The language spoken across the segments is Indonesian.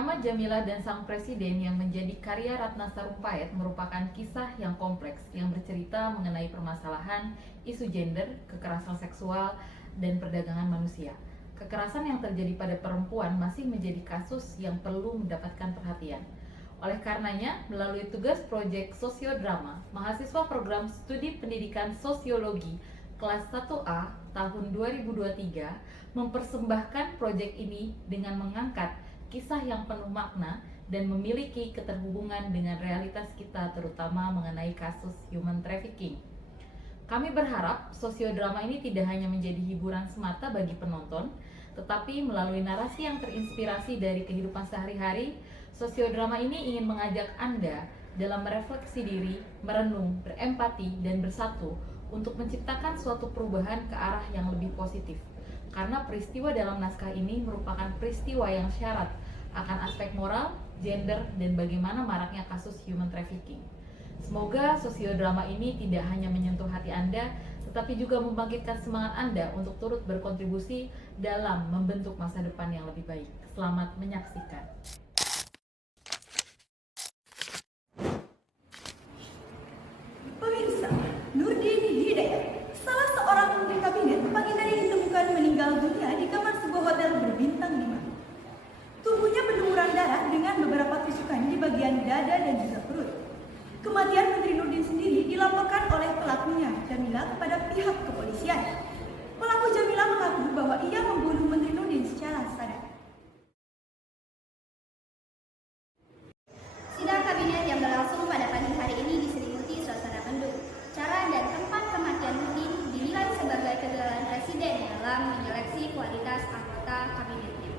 Drama Djamilah dan Sang Presiden yang menjadi karya Ratna Sarumpait merupakan kisah yang kompleks yang bercerita mengenai permasalahan isu gender, kekerasan seksual, dan perdagangan manusia. Kekerasan yang terjadi pada perempuan masih menjadi kasus yang perlu mendapatkan perhatian. Oleh karenanya, melalui tugas proyek sosiodrama, mahasiswa program studi pendidikan sosiologi kelas 1A tahun 2023 mempersembahkan proyek ini dengan mengangkat kisah yang penuh makna dan memiliki keterhubungan dengan realitas kita, terutama mengenai kasus human trafficking. Kami berharap sosiodrama ini tidak hanya menjadi hiburan semata bagi penonton, tetapi melalui narasi yang terinspirasi dari kehidupan sehari-hari, sosiodrama ini ingin mengajak Anda dalam merefleksi diri, merenung, berempati, dan bersatu untuk menciptakan suatu perubahan ke arah yang lebih positif. Karena peristiwa dalam naskah ini merupakan peristiwa yang syarat akan aspek moral, gender, dan bagaimana maraknya kasus human trafficking. Semoga sosiodrama ini tidak hanya menyentuh hati Anda, tetapi juga membangkitkan semangat Anda untuk turut berkontribusi dalam membentuk masa depan yang lebih baik. Selamat menyaksikan. Pemirsa, Nurdin Hidayat, salah seorang menteri kabinet pagi ditemukan meninggal dunia di kamar sebuah hotel berbintang 5. Tubuhnya berlumuran darah dengan beberapa tusukan di bagian dada dan juga perut. Kematian Menteri Nurdin sendiri dilaporkan oleh pelakunya, Djamilah, kepada pihak kepolisian. Pelaku Djamilah mengaku bahwa ia membunuh Menteri Nurdin secara sadar. Sidang kabinet yang berlangsung pada pagi hari ini diselimuti suasana mendung. Cara dan tempat kematian Nurdin dinilai sebagai kegagalan Presiden dalam menyeleksi kualitas anggota kabinetnya.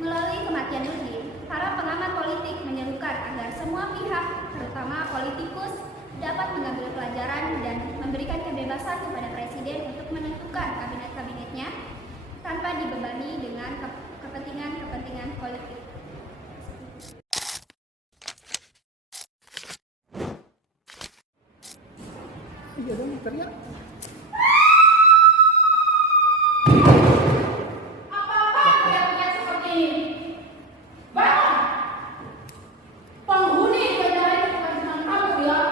Melalui kematian Nurdin, para pengamat politik menyerukan agar semua pihak, terutama politikus, dapat mengambil pelajaran dan memberikan kebebasan kepada Presiden untuk menentukan kabinet-kabinetnya tanpa dibebani dengan kepentingan politik. Iya dong, teriak. Apa-apa teriak-teriak seperti ini? Bangun! Penghuni bandara itu bukan cuma kamu bilang.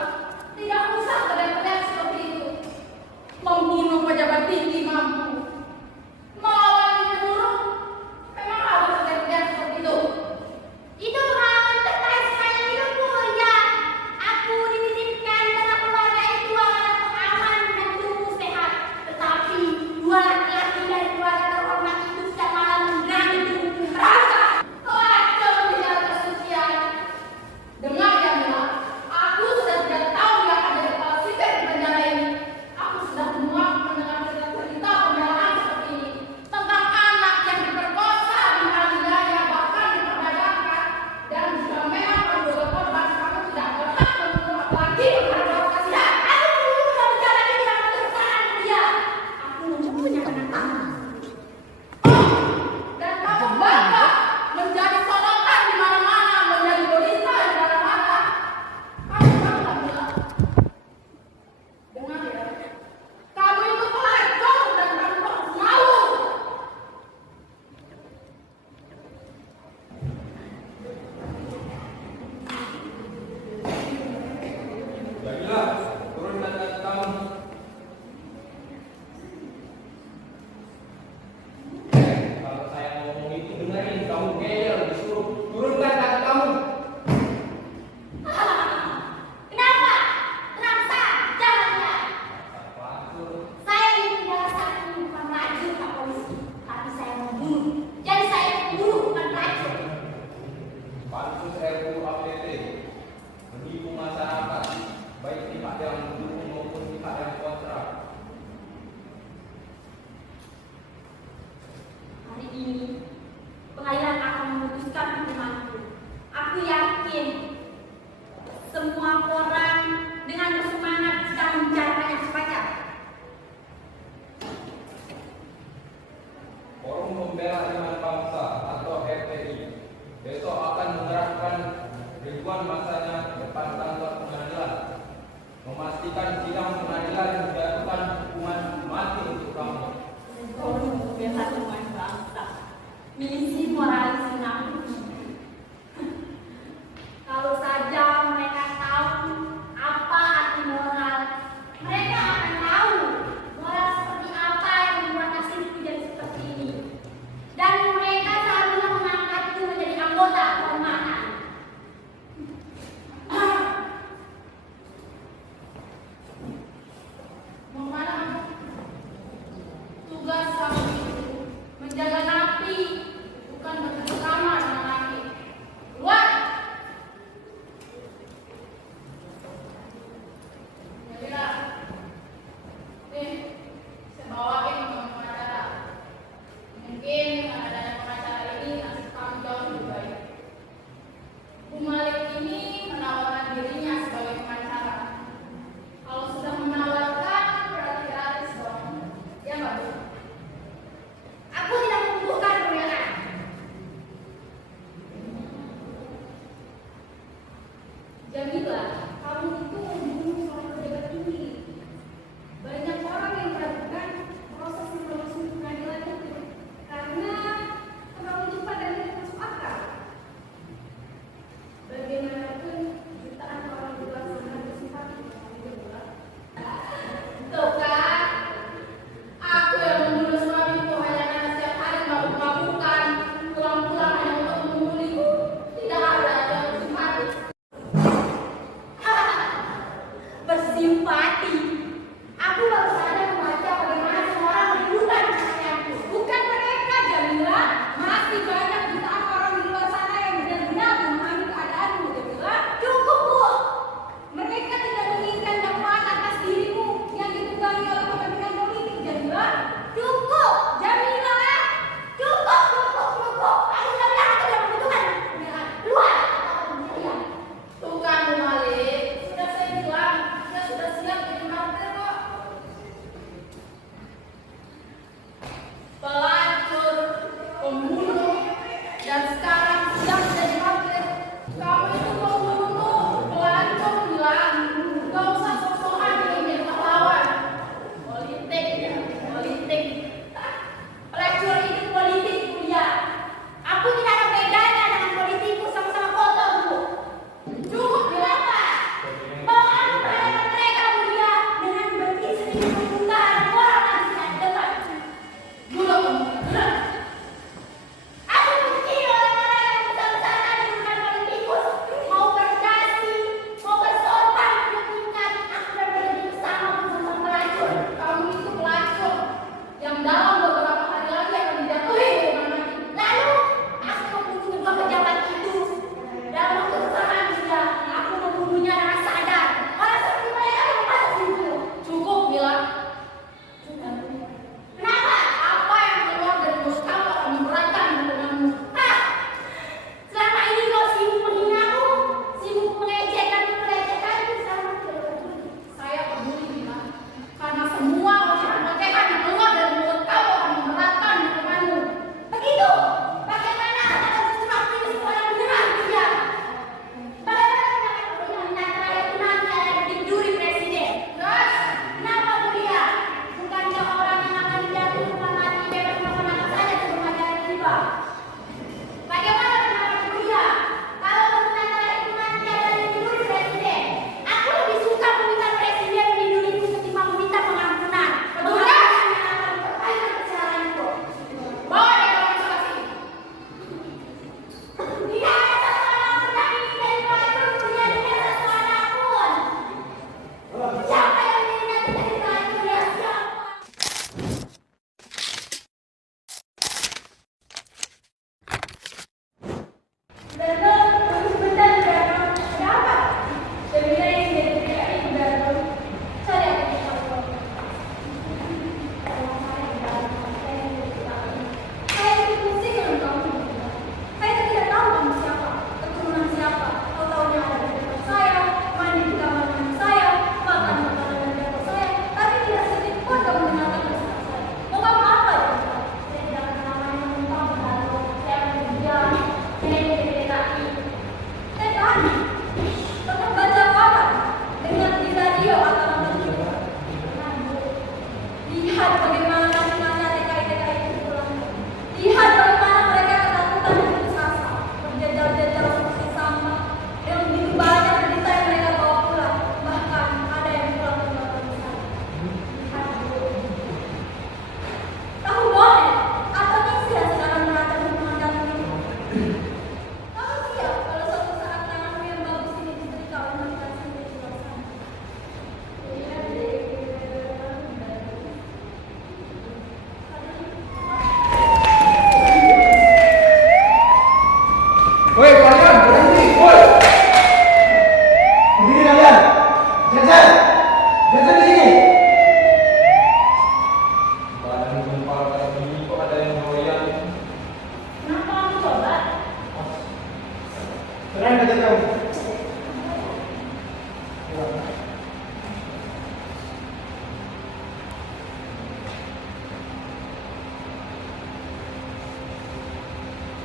Tidak usah teriak-teriak seperti itu. Membunuh pejabat tinggi mampu. Melawan buruk, memang harus teriak-teriak seperti itu. Itu pengalaman terbaik sepanjang hidupku, ya. Aku dititipkan pada keluarga yang tua untuk aman dan tumbuh sehat. Tetapi dua laki-laki dari keluarga terhormat itu setiap malam mengganggu merasa. Kacau bicara kesucian. Dengar ya Mila, aku sudah tidak tahu yang ada di kepala sipir di penjara ini. Aku sudah muak mendengar cerita pembelaan seperti ini tentang anak yang diperkosa di Alidaya, bahkan diperdagangkan. Dan jika memang kedua korban, kamu tidak berhak membunuh apalagi memprovokasi. Aku sudah bicara ini dengan keterpaksaan dia. Aku mencobanya karena tahu. Dan kamu bangga menjadi sorotan di mana-mana, menjadi berita di mana-mana. Kamu bangga Mila. Dengar ya, kamu itu pelacur dan kamu harus malu. Djamilah, turunkan kaki kamu. Kalau saya ngomong itu dengerin, kamu ngeyel, disuruh turunkan kaki kamu. Kenapa? Tenang saja, ya. Pelacur. Saya ini tinggal satu bukan pelacur, Pak Polisi. Tapi saya membunuh. Jadi saya membunuh, bukan pelacur. Pansus RUU APT menipu masyarakat, baik pihak yang mendukung maupun pihak yang kontra. Hari ini, pengadilan akan memutuskan hukumanku. Aku yakin semua orang dengan bersemangat sedang mencarinya sepanjang. Forum Pembela Iman Bangsa atau FPI besok akan mengerahkan ribuan masanya depan kantor pengadilan, memastikan sidang pengadilan menjatuhkan hukuman mati untuk kamu. Forum Pembela Iman Bangsa, misi moralis Lihat bagaimana sebenarnya TKI-TKI itu pulang. Lihat bagaimana mereka ketakutan dan putus asa. Berjajal-jajal seperti sama. Yang begitu banyak berita yang mereka bawa pulang. Bahkan ada yang pulang ke luar sana. Lihat dulu. Tahu bonek atau isi yang sekarang merancang hubungan kamu itu? Kamu siap kalau suatu saat tanganmu yang bagus ini disetrika oleh wanita sendiri di luar sana? Woi kalian, berhenti, woi. Berdiri kalian. Jensen. Jensen di sini. Badan gempal kayak gini kok ada yang goyang. Kenapa kamu coba? Keren aja kamu.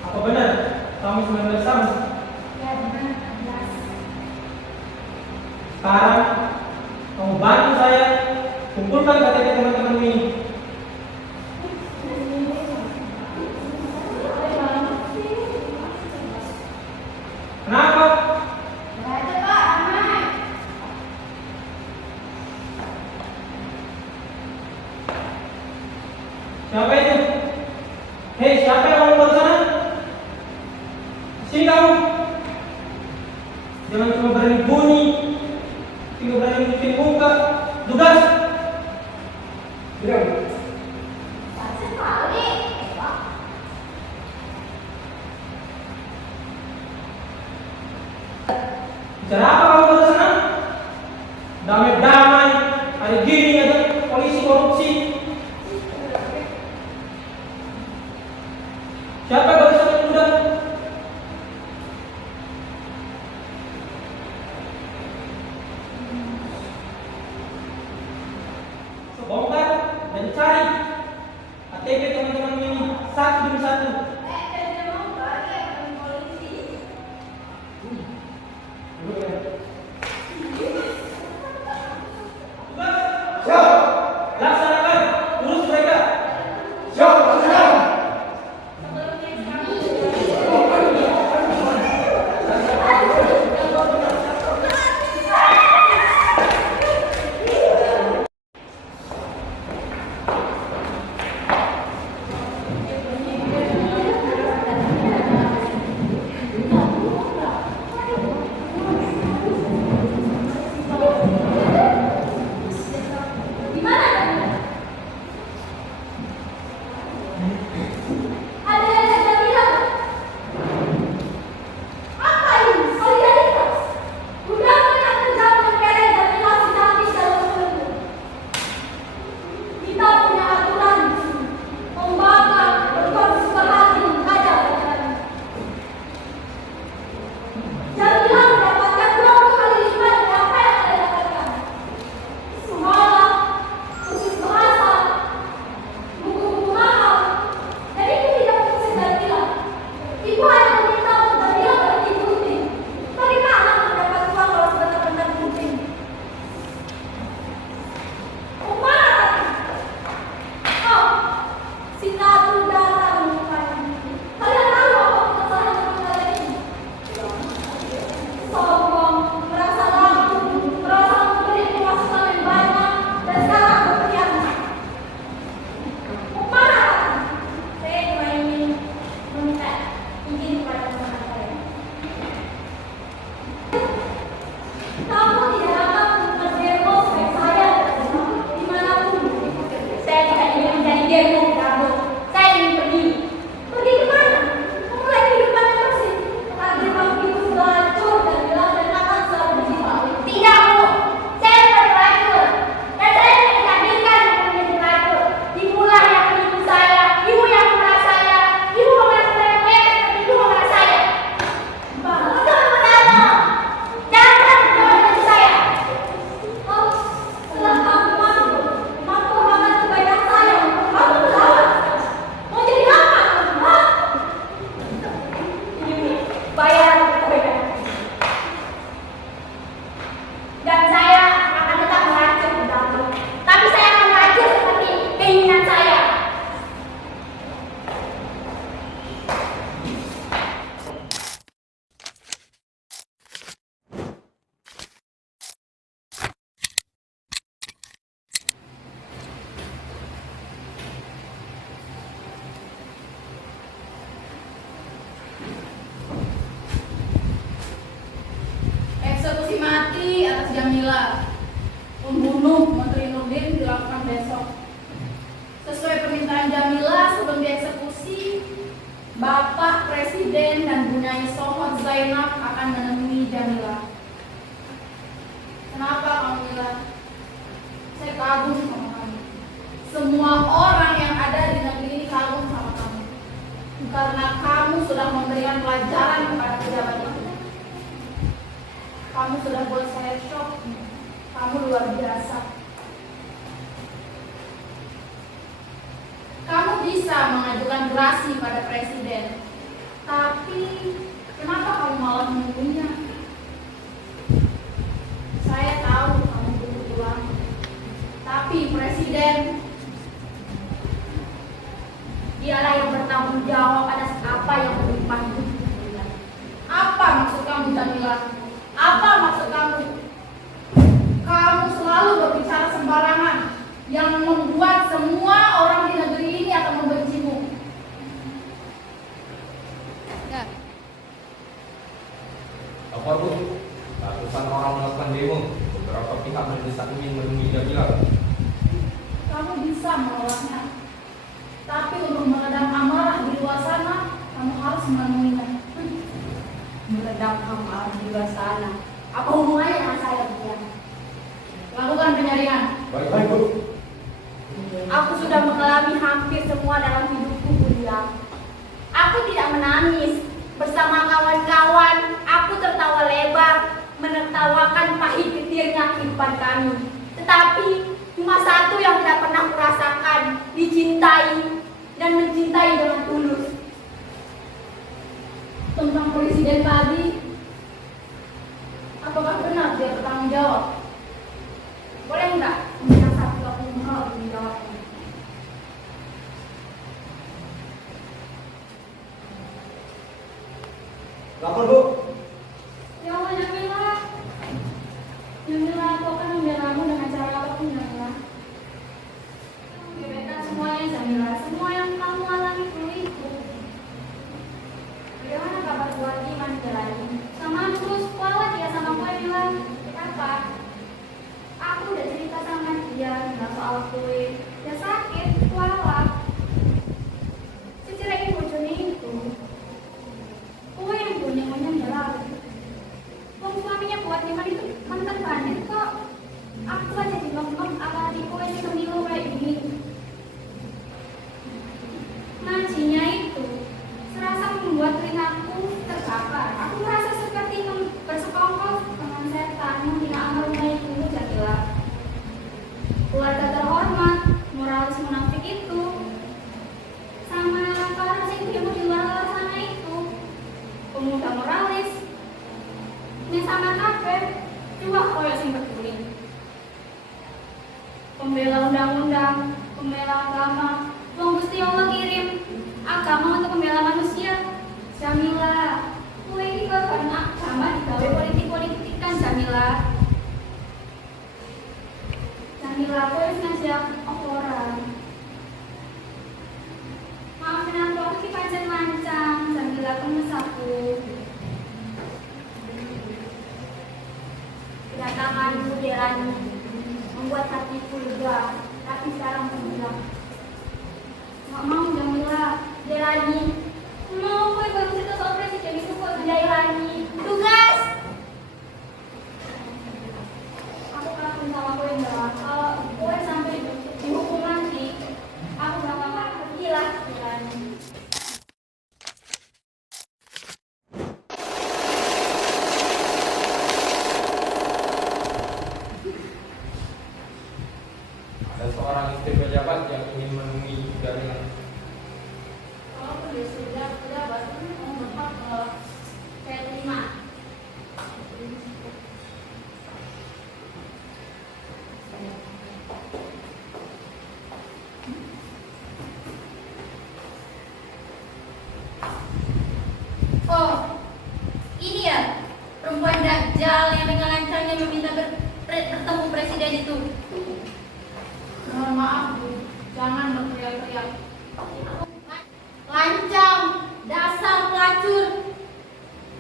Apa benar kamu 19 tahun? Ya benar, 11. Sekarang kamu bantu saya kumpulkan KTP teman-teman ini. Kenapa? Nggak ada Pak, ramai. Siapa itu? Hei, siapa yang ngomong di sana? Sini kamu. Jangan cuma berani bunyi, tidak berani nunjukin muka. Tugas. Diam. Sekali. Bicara apa kamu ke sana? Damai-damai, hari gini ada polisi korupsi. Siapa gadis yang muda? Bongkar dan cari KTP teman-teman ini satu demi satu. Tugas. Jamila membunuh Menteri Nurdin dilakukan besok. Sesuai permintaan Jamila sebelum dieksekusi, Bapak Presiden dan Bunyai Somad Zainab akan menemui Jamila. Kenapa kamu bilang? Saya kagum sama kamu. Semua orang yang ada di negeri ini kagum sama kamu. Karena kamu sudah memberikan pelajaran kepada pejabat itu. Kamu sudah buat saya shock. Kamu luar biasa. Kamu bisa mengajukan gerasi pada presiden. Tapi kenapa kamu malah menunggunya? Saya tahu kamu butuh uang. Tapi presiden, dialah yang bertanggung jawab atas apa yang menimpa hidup kita. Apa maksud kamu, Jamila? Apa maksud kamu? Kamu selalu berbicara sembarangan yang membuat semua orang di negeri ini akan membencimu. Lapor Bu, ratusan orang melakukan demo. Beberapa pihak mendesak ingin menemui Jamila. Kamu bisa menolaknya. Tapi untuk meredam amarah di luar sana, kamu harus menemuinya. Meredam amarah di luar sana. Apa hubungannya dengan saya, dia? Lakukan penyaringan. Baik Bu. Aku sudah mengalami hampir semua dalam hidupku, Bulia. Aku tidak menangis. Bersama kawan-kawan, aku tertawa lebar, menertawakan pahit getirnya kehidupan kami. Tetapi, cuma satu yang tidak pernah kurasakan, dicintai dan mencintai dengan tulus. Tentang presiden tadi, apakah benar dia bertanggung jawab? Boleh enggak minta satu aku mau menjawabnya? Lapor Bu. Ya Allah, Jamila. Jamila, aku akan membelamu dengan cara apapun, Jamila. Beberkan semuanya, Jamila. Semua yang kamu alami dulu itu. Bagaimana kabar keluarga Iman Jalani? Sama terus, kualat ya sama gue bilang. Kenapa? Aku udah cerita sama dia tentang soal kue. Ya sakit, kualat. Secerahin bojone itu. Kue yang punya jalan. Wong suaminya buat Iman itu mantan bandit kok. Aku aja dibilang ala di kue itu milo kayak gini. Najinya itu serasa membuat telingaku terbakar. Aku merasa seperti bersekongkol dengan setan yang tidak akan itu, Jamila. Keluarga terhormat, moralis munafik itu, sama para sing di luar sana itu, pemuda moralis, ini sama kafe, coba koyo sing peduli. Pembela undang-undang, pembela agama, Wong Gusti Allah kirim agama untuk membela manusia. Jamila, kue ini kok karena agama digawe politik-politikan, Jamila. Jamila, kue harus ngajak orang. Maafin aku ki pancen lancang, Jamila kemes aku. Kedatanganmu, Delani, membuat hatiku lega. Tapi sekarang aku bilang, Nggak mau, Jamila. Delani, mau kue baru cerita soal presiden itu kok Delani. Tugas! Aku kangen sama kue, Jamila. Kalau kue sampai dihukum nanti, aku bakal pergi lah, Jamila. Ada seorang istri pejabat yang ingin menemui Jamila. Kalau dia sudah pejabat, kamu berhak menolak. Saya terima. Oh, ini ya perempuan Dajjal yang dengan lancangnya meminta bertemu presiden itu. Mohon maaf, Bu. Jangan berteriak-teriak. Lancang, dasar pelacur.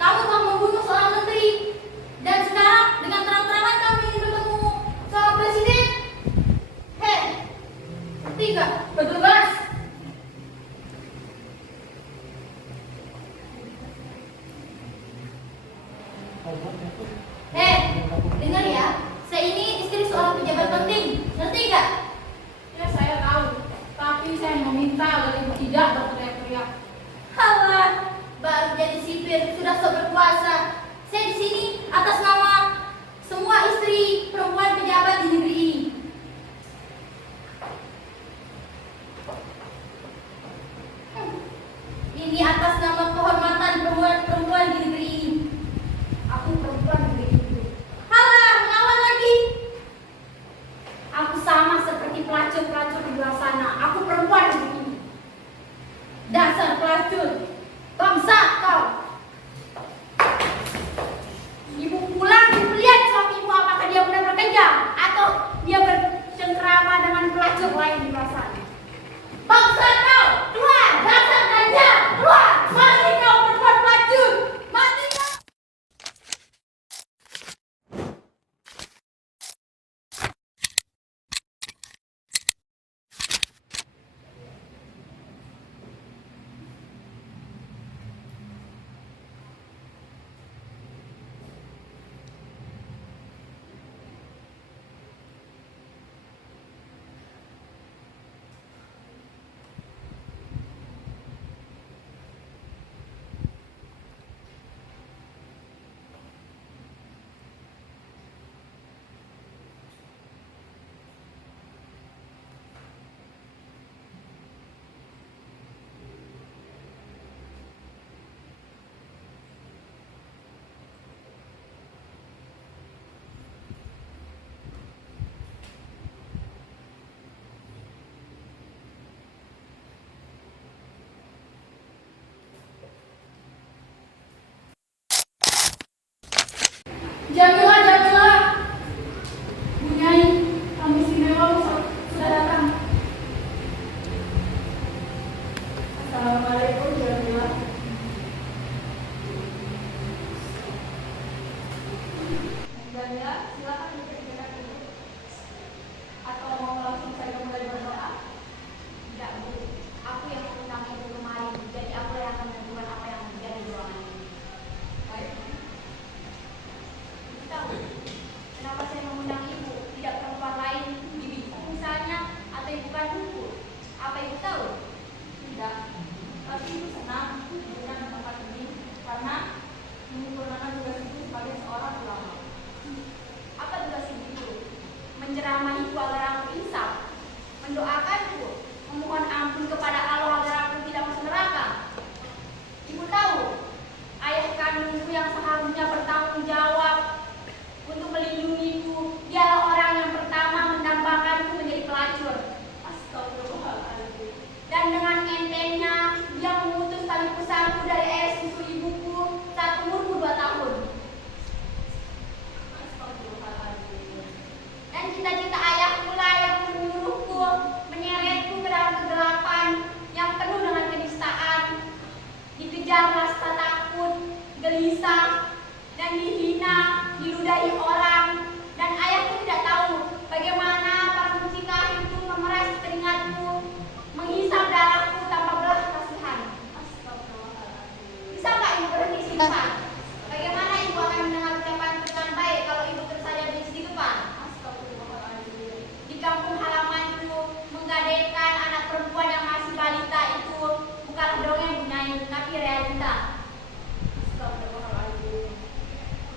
Kamu telah membunuh seorang menteri. Dan sekarang dengan terang-terangan kamu Ngerti gak? Bergegas. Dengar ya, saya ini istri seorang pejabat penting. Ngerti gak? Ya saya tahu, tapi saya meminta agar ibu tidak berteriak-teriak. Halah, baru jadi sipir sudah sok berkuasa. Saya di sini atas nama semua istri perempuan pejabat di negeri ini. Ini atas nama kehormatan perempuan di negeri ini. Aku perempuan negeri itu. Halah, melawan lagi. Aku sama seperti pelacur-pelacur di luar sana. Aku perempuan negeri ini. Dasar pelacur, bangsa kau. Ibu pulang, ibu lihat suamimu apakah dia benar bekerja atau dia bercengkrama dengan pelacur lain di luar sana. Bangsa kau, keluar, dasar gajah, keluar, mati kau perempuan pelacur, mati kau. Jamila, Jamila, Bu Nyai, tamu istimewa sudah datang. Assalamualaikum, Jamila. Jamila, silakan dipersilakan dulu. Atau mau langsung saya mulai berdoa? Tidak, Bu. Aku yang mengundang ibu kemari, jadi aku yang akan menentukan apa yang menjadi ruangan ini. Baik. Ibu tahu kenapa saya mengundang ibu, tidak perempuan lain, bibiku misalnya, atau ibu kandungku? Apa ibu tahu? Tidak, tapi ibu senang dengan tempat ini karena menyempurnakan tugas ibu sebagai seorang ulama. Apa tugas ibu itu? Menceramahiku agar aku insaf, mendoakanku, memohon ampun kepada Allah agar aku tidak masuk neraka. Ibu tahu, ayah kandungku yang seharusnya bertanggung jawab untuk melindungiku, dialah orang yang pertama mendambakanku menjadi pelacur. Astagfirullahaladzim. Dan dengan entengnya, dia memutus tali pusarku dari air susu ibuku saat umurku 2 tahun. Astagfirullahaladzim. Dan cita-cita ayahku lah yang menyuruhku, menyeretku ke dalam kegelapan yang penuh dengan kenistaan, dikejar rasa takut, gelisah, dan dihina, diludahi orang. Dan ayahku tidak tahu bagaimana para mucikari itu memeras keringatku, menghisap darahku tanpa belas kasihan. Astagfirullahaladzim. Bisa nggak ibu berhenti sini, Pak? Bagaimana ibu akan mendengar ucapan dengan baik kalau ibu tersaja di sini, Pak? Astagfirullahaladzim. Di kampung halamanku, menggadaikan anak perempuan yang masih balita itu bukanlah dongeng Bu Nyai, tapi realita. Astagfirullahaladzim.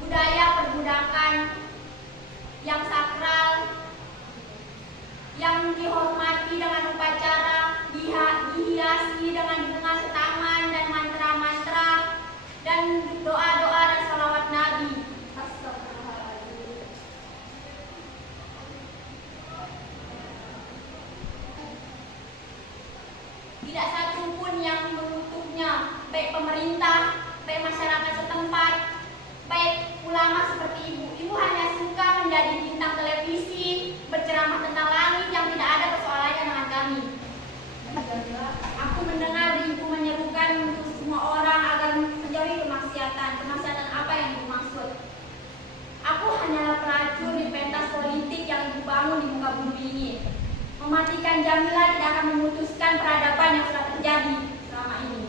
Budaya perbudakan yang sakral, yang dihormati dengan upacara, dihiasi dengan dengasa taman dan mantra-mantra, dan doa-doa dan salawat Nabi. Astagfirullahaladzim. Tidak satu pun yang mengutuknya, baik pemerintah, baik masyarakat setempat, baik ulama seperti ibu. Ibu hanya suka menjadi bintang televisi, berceramah tentang langit yang tidak ada persoalannya dengan kami. Jamila, Aku mendengar ibu menyerukan untuk semua orang agar menjauhi kemaksiatan. Kemaksiatan apa yang ibu maksud? Aku hanyalah pelacur di pentas politik yang ibu bangun di muka bumi ini. Mematikan Jamila tidak memulihkan peradaban yang sudah terjadi selama ini.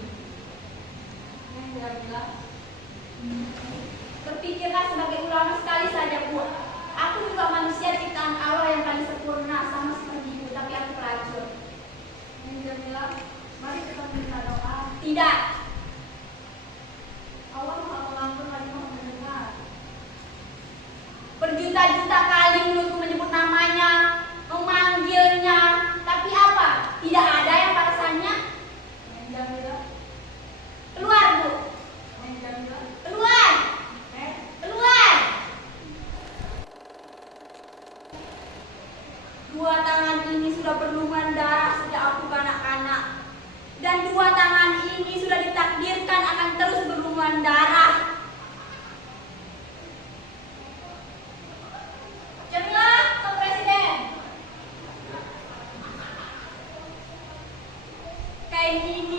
Berpikirlah sebagai ulama sekali saja, Bu. Aku juga manusia ciptaan Allah yang paling sempurna, sama seperti Ibu, tapi aku pelacur. Mari kita minta doa. Tidak. Allah Maha Pengampun lagi Maha Mendengar. Berjuta-juta kali mulutku menyebut namanya, memanggilnya, tapi apa? Tidak ada yang balasannya. Keluar, Bu. Keluar. Keluar. Dua tangan ini sudah berlumuran darah sejak aku kanak-kanak. Dan dua tangan ini sudah ditakdirkan akan terus berlumuran darah. Cemilah, Pak Presiden. Kain ini